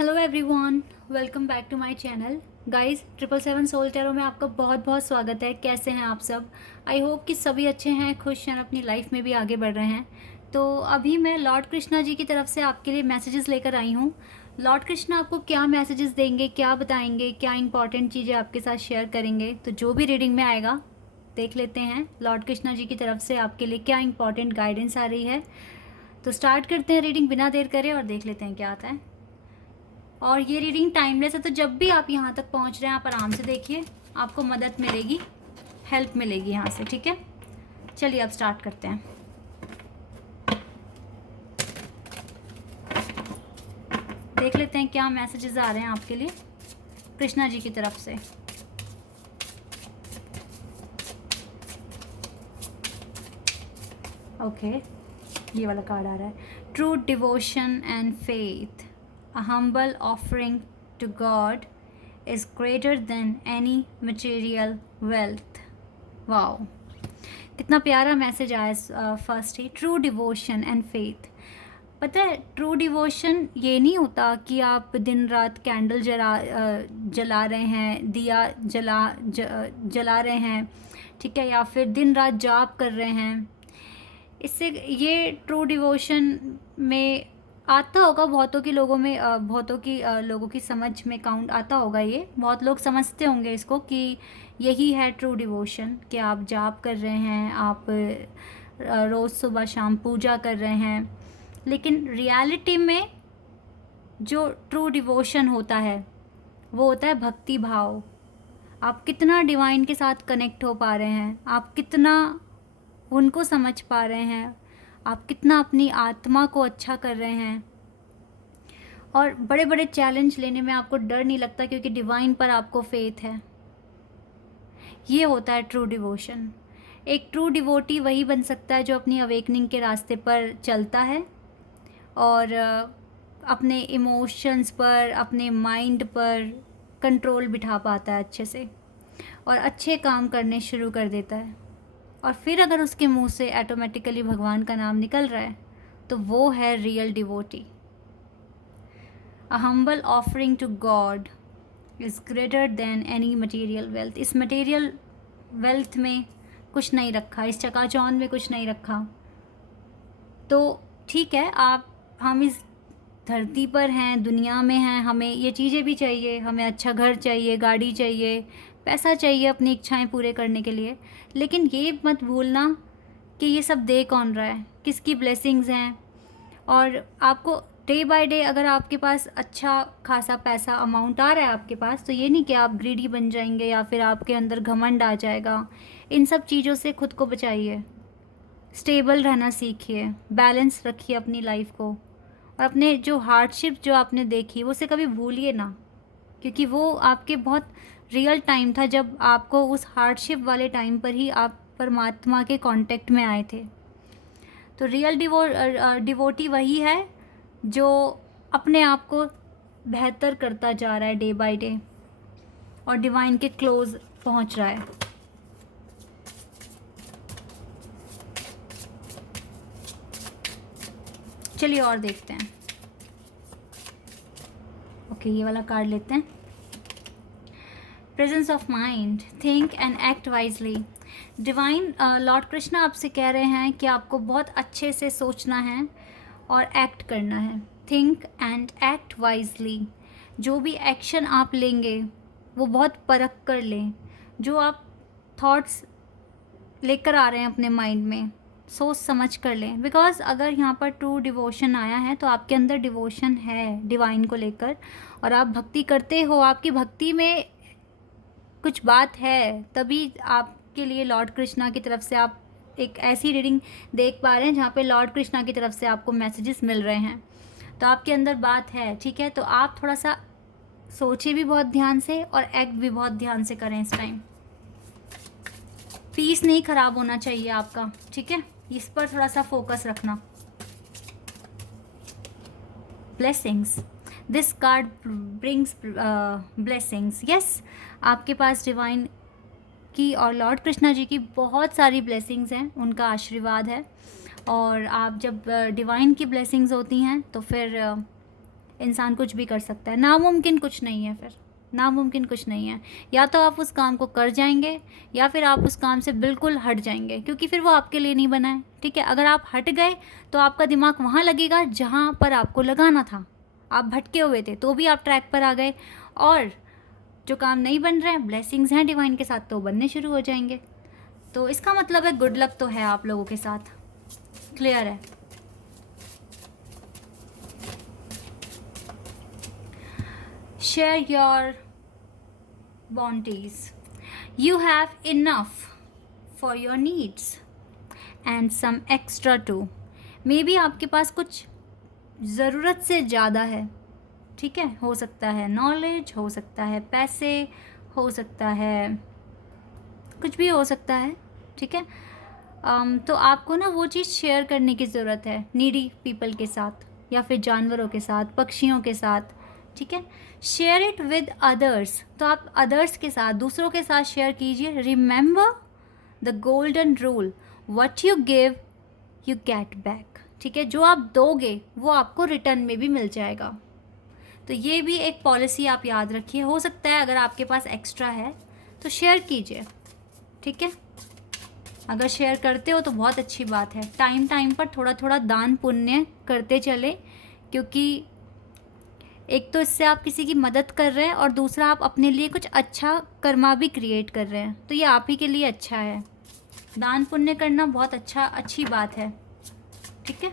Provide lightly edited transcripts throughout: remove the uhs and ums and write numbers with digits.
Hello everyone, welcome back to my channel. Guys, 777 soul tarot में आपका बहुत बहुत स्वागत है। कैसे हैं आप सब? आई होप कि सभी अच्छे हैं, खुश हैं, अपनी लाइफ में भी आगे बढ़ रहे हैं। तो अभी मैं लॉर्ड कृष्णा जी की तरफ से आपके लिए मैसेजेस लेकर आई हूँ। लॉर्ड कृष्णा आपको क्या मैसेजेस देंगे, क्या बताएंगे, क्या इंपॉर्टेंट चीज़ें आपके साथ शेयर करेंगे, तो जो भी रीडिंग में आएगा देख लेते हैं लॉर्ड कृष्णा जी की तरफ से आपके लिए क्या इंपॉर्टेंट गाइडेंस आ रही है। तो स्टार्ट करते हैं रीडिंग बिना देर करे और देख लेते हैं क्या आता है। और ये रीडिंग टाइमलेस है, तो जब भी आप यहाँ तक पहुँच रहे हैं आप आराम से देखिए, आपको मदद मिलेगी, हेल्प मिलेगी यहाँ से। ठीक है, चलिए अब स्टार्ट करते हैं। देख लेते हैं क्या मैसेजेस आ रहे हैं आपके लिए कृष्णा जी की तरफ से। ओके, ये वाला कार्ड आ रहा है। True devotion and faith, a humble offering to God is greater than any material wealth. Wow, कितना प्यारा मैसेज आया first he. True devotion and faith. पता है, ट्रू डिवोशन ये नहीं होता कि आप दिन रात कैंडल जला रहे हैं, दिया जला रहे हैं, ठीक है, या फिर दिन रात जाप कर रहे हैं। इससे ये ट्रू डिवोशन में आता होगा बहुतों की लोगों में, बहुतों की लोगों की समझ में काउंट आता होगा। ये बहुत लोग समझते होंगे इसको कि यही है ट्रू डिवोशन, कि आप जाप कर रहे हैं, आप रोज़ सुबह शाम पूजा कर रहे हैं। लेकिन रियलिटी में जो ट्रू डिवोशन होता है वो होता है भक्ति भाव। आप कितना डिवाइन के साथ कनेक्ट हो पा रहे हैं, आप कितना उनको समझ पा रहे हैं, आप कितना अपनी आत्मा को अच्छा कर रहे हैं, और बड़े बड़े चैलेंज लेने में आपको डर नहीं लगता क्योंकि डिवाइन पर आपको फेथ है। ये होता है ट्रू डिवोशन। एक ट्रू डिवोटी वही बन सकता है जो अपनी अवेकनिंग के रास्ते पर चलता है और अपने इमोशंस पर, अपने माइंड पर कंट्रोल बिठा पाता है अच्छे से और अच्छे काम करने शुरू कर देता है। और फिर अगर उसके मुंह से ऑटोमेटिकली भगवान का नाम निकल रहा है तो वो है real devotee. A humble offering to God is greater than any material wealth. इस मटेरियल वेल्थ में कुछ नहीं रखा, इस चकाचौंध में कुछ नहीं रखा। तो ठीक है, हम इस धरती पर हैं, दुनिया में हैं, हमें ये चीज़ें भी चाहिए, हमें अच्छा घर चाहिए, गाड़ी चाहिए, पैसा चाहिए अपनी इच्छाएं पूरे करने के लिए। लेकिन ये मत भूलना कि ये सब दे कौन रहा है, किसकी ब्लेसिंग्स हैं। और आपको डे बाय डे अगर आपके पास अच्छा खासा पैसा अमाउंट आ रहा है आपके पास, तो ये नहीं कि आप ग्रीडी बन जाएंगे या फिर आपके अंदर घमंड आ जाएगा। इन सब चीज़ों से खुद को बचाइए, स्टेबल रहना सीखिए, बैलेंस रखिए अपनी लाइफ को, और अपने जो हार्डशिप जो आपने देखी वो उसे कभी भूलिए ना, क्योंकि वो आपके बहुत रियल टाइम था जब आपको उस हार्डशिप वाले टाइम पर ही आप परमात्मा के कांटेक्ट में आए थे। तो रियल डिवोटी वही है जो अपने आप को बेहतर करता जा रहा है डे बाय डे और डिवाइन के क्लोज पहुंच रहा है। चलिए और देखते हैं। ओके, ये वाला कार्ड लेते हैं। Presence of mind, think and act wisely. Divine Lord Krishna आपसे कह रहे हैं कि आपको बहुत अच्छे से सोचना है और एक्ट करना है। Think and act wisely. जो भी एक्शन आप लेंगे वो बहुत परख कर लें। जो आप थॉट्स लेकर आ रहे हैं अपने माइंड में, सोच समझ कर लें। बिकॉज अगर यहाँ पर ट्रू डिवोशन आया है तो आपके अंदर डिवोशन है डिवाइन को लेकर, और आप भक्ति करते हो, आपकी भक्ति में कुछ बात है, तभी आपके लिए लॉर्ड कृष्णा की तरफ से आप एक ऐसी रीडिंग देख पा रहे हैं जहाँ पे लॉर्ड कृष्णा की तरफ से आपको मैसेजेस मिल रहे हैं। तो आपके अंदर बात है, ठीक है। तो आप थोड़ा सा सोचिए भी बहुत ध्यान से और एक्ट भी बहुत ध्यान से करें इस टाइम। पीस नहीं खराब होना चाहिए आपका, ठीक है, इस पर थोड़ा सा फोकस रखना। Blessings, this card brings blessings. Yes, आपके पास डिवाइन की और लॉर्ड कृष्णा जी की बहुत सारी ब्लेसिंग्स हैं, उनका आशीर्वाद है। और आप जब डिवाइन की ब्लेसिंग्स होती हैं तो फिर इंसान कुछ भी कर सकता है। नामुमकिन कुछ नहीं है, फिर नामुमकिन कुछ नहीं है। या तो आप उस काम को कर जाएंगे या फिर आप उस काम से बिल्कुल हट जाएंगे, क्योंकि फिर वो आपके लिए नहीं बना है। ठीक है, अगर आप हट गए तो आपका दिमाग वहाँ लगेगा जहाँ पर आपको लगाना था। आप भटके हुए थे तो भी आप ट्रैक पर आ गए, और जो काम नहीं बन रहे हैं, ब्लेसिंग्स हैं डिवाइन के साथ, तो बनने शुरू हो जाएंगे। तो इसका मतलब है गुड लक तो है आप लोगों के साथ। क्लियर है? Share your bounties. You have enough for your needs and some extra too. Maybe आपके पास कुछ ज़रूरत से ज़्यादा है। ठीक है, हो सकता है नॉलेज, हो सकता है पैसे, हो सकता है कुछ भी हो सकता है। ठीक है, तो आपको ना वो चीज़ शेयर करने की ज़रूरत है नीडी पीपल के साथ, या फिर जानवरों के साथ, पक्षियों के साथ। ठीक है, शेयर इट विद अदर्स। तो आप अदर्स के साथ, दूसरों के साथ शेयर कीजिए। Remember the golden rule, what you give you get back. ठीक है, जो आप दोगे वो आपको रिटर्न में भी मिल जाएगा। तो ये भी एक पॉलिसी आप याद रखिए। हो सकता है अगर आपके पास एक्स्ट्रा है तो शेयर कीजिए। ठीक है, अगर शेयर करते हो तो बहुत अच्छी बात है। टाइम टाइम पर थोड़ा थोड़ा दान पुण्य करते चले, क्योंकि एक तो इससे आप किसी की मदद कर रहे हैं और दूसरा आप अपने लिए कुछ अच्छा कर्मा भी क्रिएट कर रहे हैं, तो ये आप ही के लिए अच्छा है। दान पुण्य करना बहुत अच्छी बात है। ठीक है,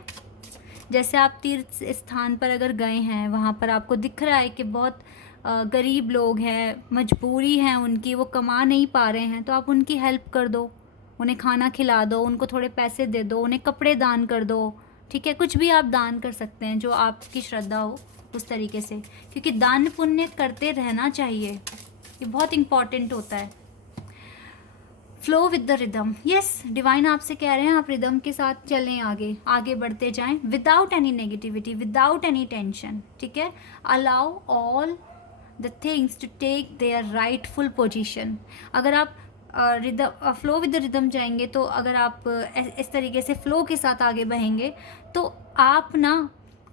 जैसे आप तीर्थ स्थान पर अगर गए हैं, वहाँ पर आपको दिख रहा है कि बहुत गरीब लोग हैं, मजबूरी है उनकी, वो कमा नहीं पा रहे हैं, तो आप उनकी हेल्प कर दो, उन्हें खाना खिला दो, उनको थोड़े पैसे दे दो, उन्हें कपड़े दान कर दो। ठीक है, कुछ भी आप दान कर सकते हैं जो आपकी श्रद्धा हो उस तरीके से, क्योंकि दान पुण्य करते रहना चाहिए, ये बहुत इम्पॉर्टेंट होता है। Flow with the rhythm. Yes, divine आपसे कह रहे हैं आप रिदम के साथ चलें, आगे बढ़ते जाएं, without any negativity, without any tension. ठीक है, allow all the things to take their rightful position. अगर आप फ्लो विद द रिदम जाएंगे, तो अगर आप इस तरीके से फ्लो के साथ आगे बढ़ेंगे तो आप ना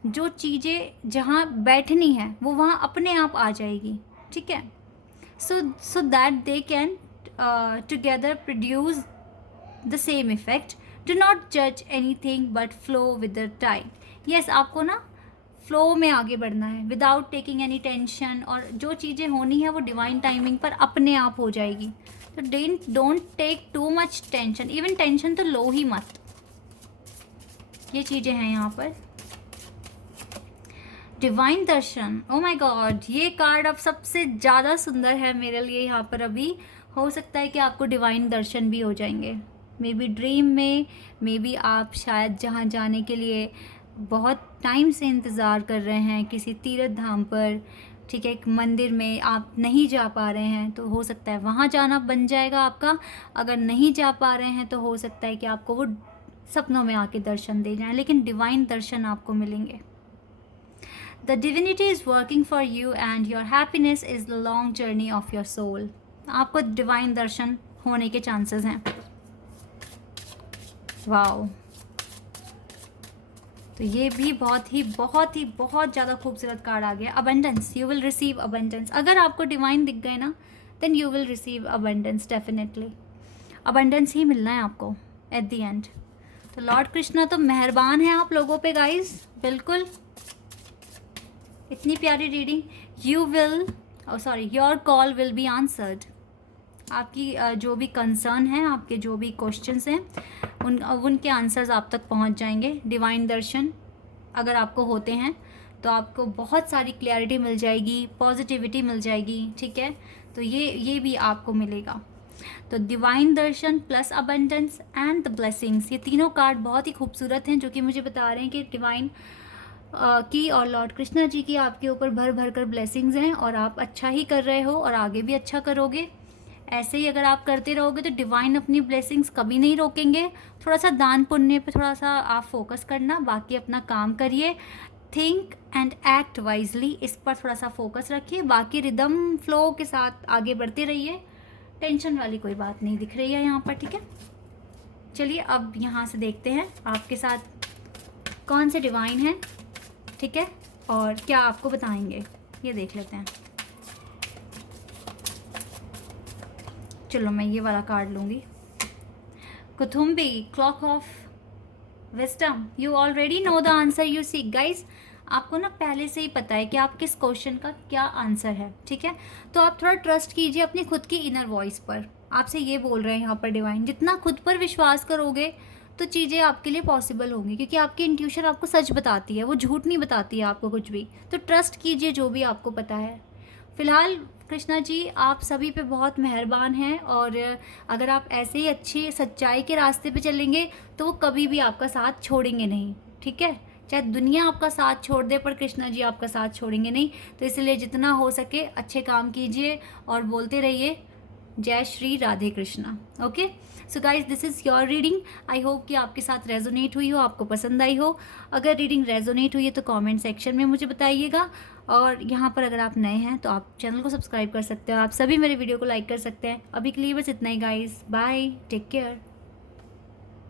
जो चीज़ें जहाँ बैठनी है वो वहाँ अपने आप आ जाएगी। ठीक है, so that they can together produce the same effect. Do not जज anything but flow with the time. Yes, आपको ना फ्लो में आगे बढ़ना है विदाउट टेकिंग एनी टेंशन, और जो चीज़ें होनी है वो डिवाइन टाइमिंग पर अपने आप हो जाएगी। तो don't take too much tension, even tension तो लो ही मत। ये चीज़ें हैं यहाँ पर। डिवाइन दर्शन, ओ माय गॉड, ये कार्ड अब सबसे ज़्यादा सुंदर है मेरे लिए यहाँ पर अभी। हो सकता है कि आपको डिवाइन दर्शन भी हो जाएंगे, मे बी ड्रीम में, मे बी आप शायद जहाँ जाने के लिए बहुत टाइम से इंतज़ार कर रहे हैं, किसी तीर्थ धाम पर। ठीक है, एक मंदिर में आप नहीं जा पा रहे हैं, तो हो सकता है वहाँ जाना बन जाएगा आपका। अगर नहीं जा पा रहे हैं तो हो सकता है कि आपको वो सपनों में आके दर्शन दे जाएं, लेकिन डिवाइन दर्शन आपको मिलेंगे। The divinity is working for you and your happiness is the long journey of your soul. आपको डिवाइन दर्शन होने के चांसेस हैं। वाओ, तो ये भी बहुत ज़्यादा खूबसूरत कार्ड आ गया। Abundance, you will receive abundance. अगर आपको डिवाइन दिख गए ना, then you will receive abundance, definitely abundance ही मिलना है आपको एट द एंड। तो लॉर्ड कृष्णा तो मेहरबान है आप लोगों पे गाइस, बिल्कुल। इतनी प्यारी reading. Your call will be answered. आपकी जो भी कंसर्न है, आपके जो भी क्वेश्चंस हैं, उनके आंसर्स आप तक पहुंच जाएंगे। डिवाइन दर्शन अगर आपको होते हैं तो आपको बहुत सारी क्लैरिटी मिल जाएगी, पॉजिटिविटी मिल जाएगी। ठीक है, तो ये भी आपको मिलेगा। तो divine Darshan plus abundance and the blessings, ये तीनों कार्ड बहुत ही खूबसूरत हैं, जो कि मुझे बता रहे हैं कि डिवाइन की और लॉर्ड कृष्णा जी की आपके ऊपर भर भर कर ब्लेसिंग्स हैं, और आप अच्छा ही कर रहे हो और आगे भी अच्छा करोगे। ऐसे ही अगर आप करते रहोगे तो डिवाइन अपनी ब्लेसिंग्स कभी नहीं रोकेंगे। थोड़ा सा दान पुण्य पे थोड़ा सा आप फोकस करना, बाकी अपना काम करिए। थिंक एंड एक्ट वाइजली, इस पर थोड़ा सा फोकस रखिए। बाकी रिदम फ्लो के साथ आगे बढ़ते रहिए। टेंशन वाली कोई बात नहीं दिख रही है यहाँ पर। ठीक है, चलिए अब यहाँ से देखते हैं आपके साथ कौन से डिवाइन हैं। ठीक है, और क्या आपको बताएंगे, ये देख लेते हैं। चलो मैं ये वाला कार्ड लूँगी। Kuthumi, clock of wisdom, you already know the answer you seek. Guys आपको ना पहले से ही पता है कि आप किस क्वेश्चन का क्या आंसर है, ठीक है। तो आप थोड़ा ट्रस्ट कीजिए अपनी खुद की इनर वॉइस पर। आपसे ये बोल रहे हैं यहाँ पर डिवाइन, जितना खुद पर विश्वास करोगे तो चीज़ें आपके लिए पॉसिबल होंगी, क्योंकि आपकी इंट्यूशन आपको सच बताती है, वो झूठ नहीं बताती है आपको कुछ भी। तो ट्रस्ट कीजिए जो भी आपको पता है। फ़िलहाल कृष्णा जी आप सभी पे बहुत मेहरबान हैं, और अगर आप ऐसे ही अच्छी सच्चाई के रास्ते पे चलेंगे तो वो कभी भी आपका साथ छोड़ेंगे नहीं, ठीक है। चाहे दुनिया आपका साथ छोड़ दे पर कृष्णा जी आपका साथ छोड़ेंगे नहीं। तो इसलिए जितना हो सके अच्छे काम कीजिए और बोलते रहिए जय Shri Radhe Krishna. Okay, so guys this is your reading. I hope कि आपके साथ रेजोनेट हुई हो, आपको पसंद आई हो। अगर रीडिंग रेजोनेट हुई है तो कमेंट सेक्शन में मुझे बताइएगा, और यहाँ पर अगर आप नए हैं तो आप चैनल को सब्सक्राइब कर सकते हो। आप सभी मेरे वीडियो को लाइक कर सकते हैं। अभी के लिए बस इतना ही गाइज, बाय, टेक केयर।